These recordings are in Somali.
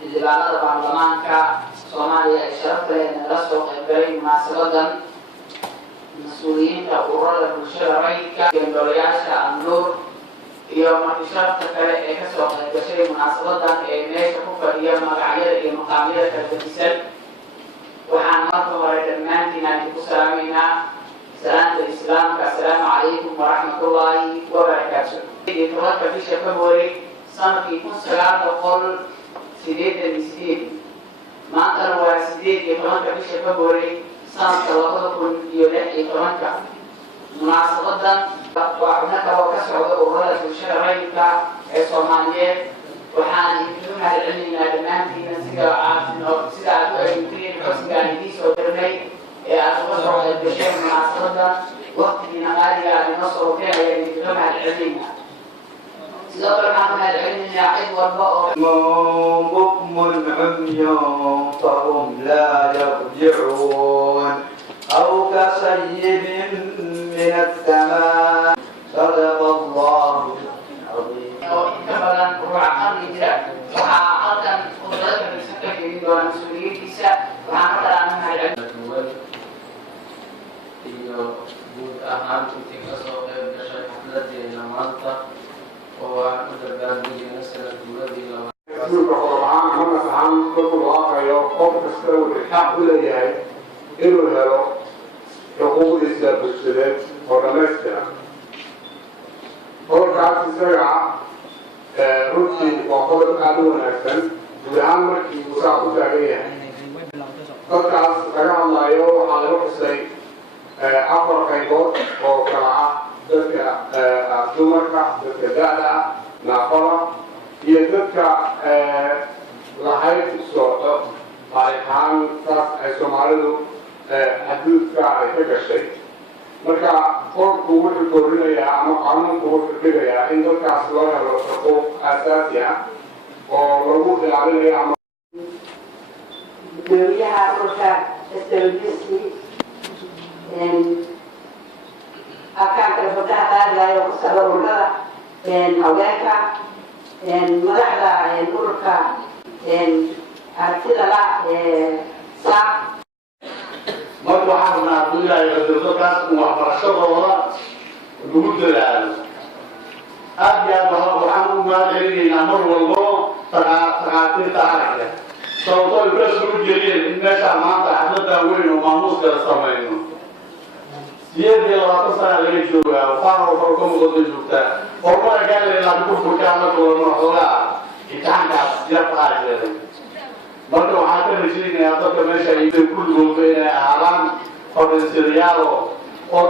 xildhibaanada baarlamaanka Soomaaliya ee sharafta leh ee la soo qaybgalay munaasabadan mas'uuliyiinta ururada bulshada rayidka gandolayaasha Annuur iyo marti sharafta kale ee ka soo qaybgashay munaasabadan ee meesha ku fadhiya magacyada iyo maqaamyada kala gedisan waxaan marka hore dhammaantiin ku salaamaynaa salaanta islaamka assalaamu calaykum waraxmatullaahi wabarakaatuh tobanka bisha February sanadkii 1988 maantana waa 18 bisha February sanadka 2016 munaasabadan waa xubno kale oo ka socda ururada bulshada rayidka ee Soomaaliyeed waxaan idinku mahadcelinaynaa dhammaantiin sida aad u eegteen xusnigan idin soo dirnay ee aad uga soo qaybgasheen munaasabadan waqtigiina qaaliga ah inoo soo keenay ayaan idinkaga mahadcelinaynaa sidoo kale waxaan mahadcelinaynaa cid walba oo بكم عمي فهم لا يرجعون أو كصيب من السماء صدق الله العظيم. كبران روح قرن جرا وحاقا قدرة المسكة في دون مسؤولية كيسا وحاقا عنها العلم. iyo guud ahaan intii ka soo qayb gashay xafladeena maanta oo aan u dabaaldegayno sanad guuradii labaad مسؤول القرآن هم سبحان كل واقع يوقف تستوي الحق ولا يهي إنه هلو حقوق الإسلام بالسلام ورمسكنا هو كعب السرعة رشي وقبل قانون أحسن ولعن مركي مساعد تابعية قطع سرعة الله يوم على روح السيد أفر قيدات وكراعة ذلك سمركة ذلك دالة نافرة iyo dadka lahayd socdo taariikhaan taas ay Soomaalidu xaduudka ay ka gashay marka qofku wuxuu korinayaa ama qaanuunku wuxuu dhigayaa in dadkaas loo helo xuquuq aasaasi ah oo lagu ilaalinayo ama gudoomiyaha ururka SWC halkaan kale fadaha qaadaayo ku socda ururada haweenka madaxda ururka aragtida la saaq marka waxaan rabnaa hadduu ilaahay qadardadaas in waxbarashadooda lagu dadaalo aad iyo aad waxaan u mahadcelinaynaa mar walbo takhaatiirta aragga sababtoo ay kula soo jeediyeen in meeshaa maanta xafladan weyn oo maamuuskala samayno 28 sana laga joogaa waxaan oo ka muuqda joogtaa horumar gaaraya la ku furkaa la kulmo xogaa imtixaankaas yar qaadayay marka waxaan ka rajaynayaa dadka meesha ay ku lugoodo inay ahaadaan fadhiistayaal oo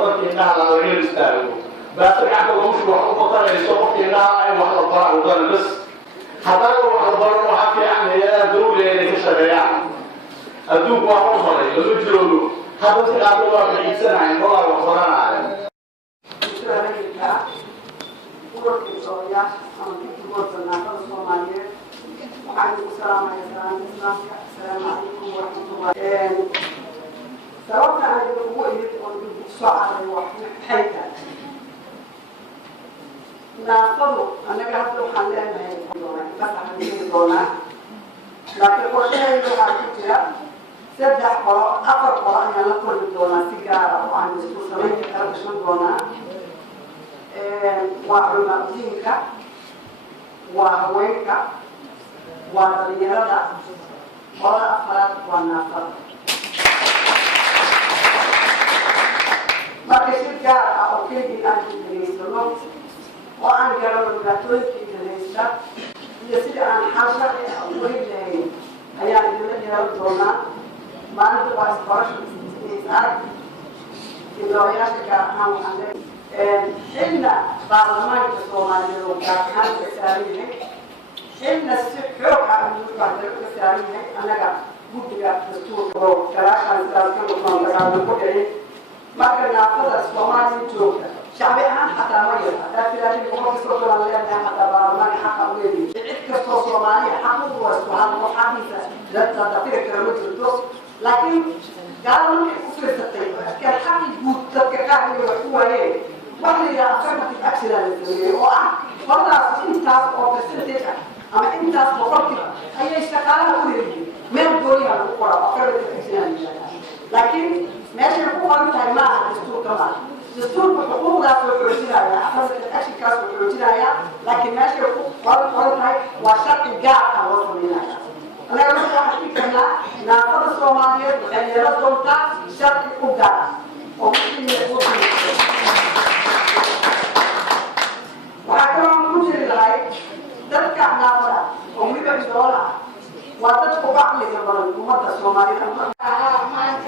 dadka indhaha laga istaago bas gacanta lagu shubo wax u qatanayso qofka indhaha ay wax la baraa u dana bas haddana wax la baro waxaa fiican hay'adaha dawliga inay ka shaqeeyaan adduunku waa horumaray lama joogo هذا الكلام هو بيحسن عن الله وقرآن عالم. السلام عليكم ورحمة الله. سواء عن الوقوع والصعد وحيدا. ناقضوا أنا قاعد أقول لكن قشيء يحكي saddex qolo afar qolo ayaan la kulmi doonaa si gaar ah oo aan isku samayn kala gashan doonaa waa culimadiinka waa haweenka waa dhalinyarada qolada afaraad waa naafada marka si gaar ah oo keligii aan dhegaysano oo aan garano dhibaatooyinkii dhagaysta iyo sida aan xal sharci ah u weyn lahayn ayaan idinla yeelan doonaa maalinta waa isbarasho isarag gudoomiyaasha gaar ahaan waxaan leeyahay xilna baarlamaanka Soomaaliyeed oo gaar ahaan ka saaran yahay xilna si xoog ah ugu baahday ka saaran yahay anaga guddiga dastuurka oo garaashan sidaas ka noqon dagaalka ku dhacay marka naafada Soomaaliya joogta shacbi ahaan xataa ma yar hadaa filaadii boqolkiiba soddon aan leenahay xataa baarlamaanka xaqa u leeyahay cid kastoo Soomaaliya xaq u haysto hal qof xaqiisa la tadafiri kara ma jirto laakiin gaalada markay ku fiirsatay kan xaqi guud dadka qaarkood wax ku waayeen wax la yidhaha affirmative action la sameeyey oo ah hortaas intaas oo percentage ah ama intaas boqolkiiba ayay shaqaalaha u leeyihiin meel gooniha lagu qora afarta kasiyaan laakiin meeshay ku qoran tahay ma aha dastuurka ma aha dastuurka xuquuqdaas oo xoojinaya afarta ashikaas oo xoojinaya laakiin meeshay ku qoran tahay waa sharci gaar ah loo sameynaya anaga waxaan fikiranaa naafada soomaaliyeed waxay yeelan doontaa sharci u gaar ah oo waxaa kaloo ku jiri lahay dadka naafada oo weliba indoola waa dadka uga caqliga badan ummadda soomaaliyeed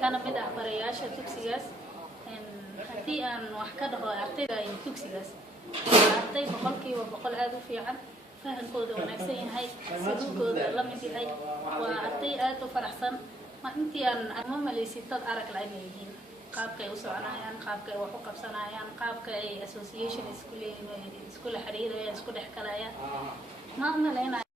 kana mid ah barayaasha dugsigaas haddii aan wax ka dhaho ardayda ay dugsigaas arday boqolkiiba boqol aad u fiican fahankooda wanaagsan yahay saluugooda la mid yahay waa arday aad u faraxsan intii aan ma malaysid dad arag la-aan yihiin qaabkay u soconayaan qaabkay wax u qabsanayaan qaabka ay association isku leeyihiin isku la xiriirayaan isku dhex galayaan ma malaynaya